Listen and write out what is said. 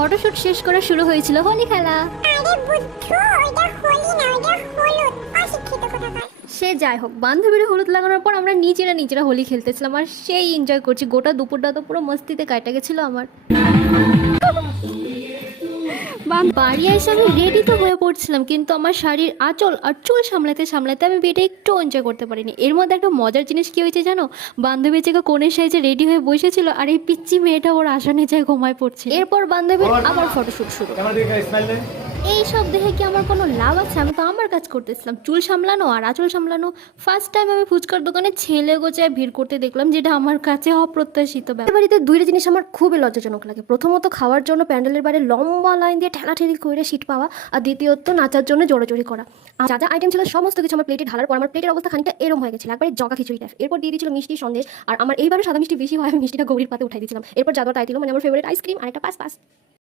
Photoshoot শেষ করা শুরু হয়েছিল হোলি খেলা। সে যাই হোক, বান্ধবীরা হলুদ লাগানোর পর আমরা নিজেরা হোলি খেলতেছিলাম আর সেই এনজয় করছি। গোটা দুপুরটা তো পুরো মস্তিতে কাটা গেছিলো আমার। বাড়ি এসে আমি রেডি তো হয়ে পড়ছিলাম, কিন্তু আমার শাড়ির আঁচল আর চুল সামলাতে সামলাতে আমি বিয়েটা একটু এনজয় করতে পারিনি। এর মধ্যে একটা মজার জিনিস কী হয়েছে জানো, বান্ধবী থেকে কোণের সাইজে রেডি হয়ে বসেছিল আর এই পিচ্চি মেয়েটা ওর আসনে যায় ঘুমায় পড়ছে। এরপর বান্ধবীর আবার ফটোশুট শুরু। এই সব দেখে কি আমার কোনো লাভ আছে? আমি তো আমার কাজ করতেছিলাম, চুল সামলানো আর আঁচল সামলানো। ফার্স্ট টাইম আমি ফুচকার দোকানে ছেলে গোছায় ভিড় করতে দেখলাম, যেটা আমার কাছে অপ্রত্যাশিত ব্যাপার। বাড়িতে দুইটা জিনিস আমার খুবই লজ্জাজনক লাগে। প্রথমত খাওয়ার জন্য প্যান্ডেলের বাইরে লম্বা লাইন দিয়ে ঠেলাঠেলি করে সিট পাওয়া, আর দ্বিতীয়ত নাচার জন্য জোরাজোরি করা। যা যা আইটেম ছিল সমস্ত কিছু আমার প্লেটে ঢালার পর আমার প্লেটের অবস্থা খানিকটা এরম হয়ে গেছিল, একবারে জগা খিচুড়ি টাইপ। এরপর দিয়ে দিয়েছিল মিষ্টি সন্দেশ, আর আমার এইবারে সাদা মিষ্টি বেশি হয়, আমি মিষ্টিটা গৌরীর পাতে উঠাই দিয়েছিলাম। এরপর যাদব তাই দিল, মানে আমার ফেভারিট আইসক্রিম আর একটা পাস পাস।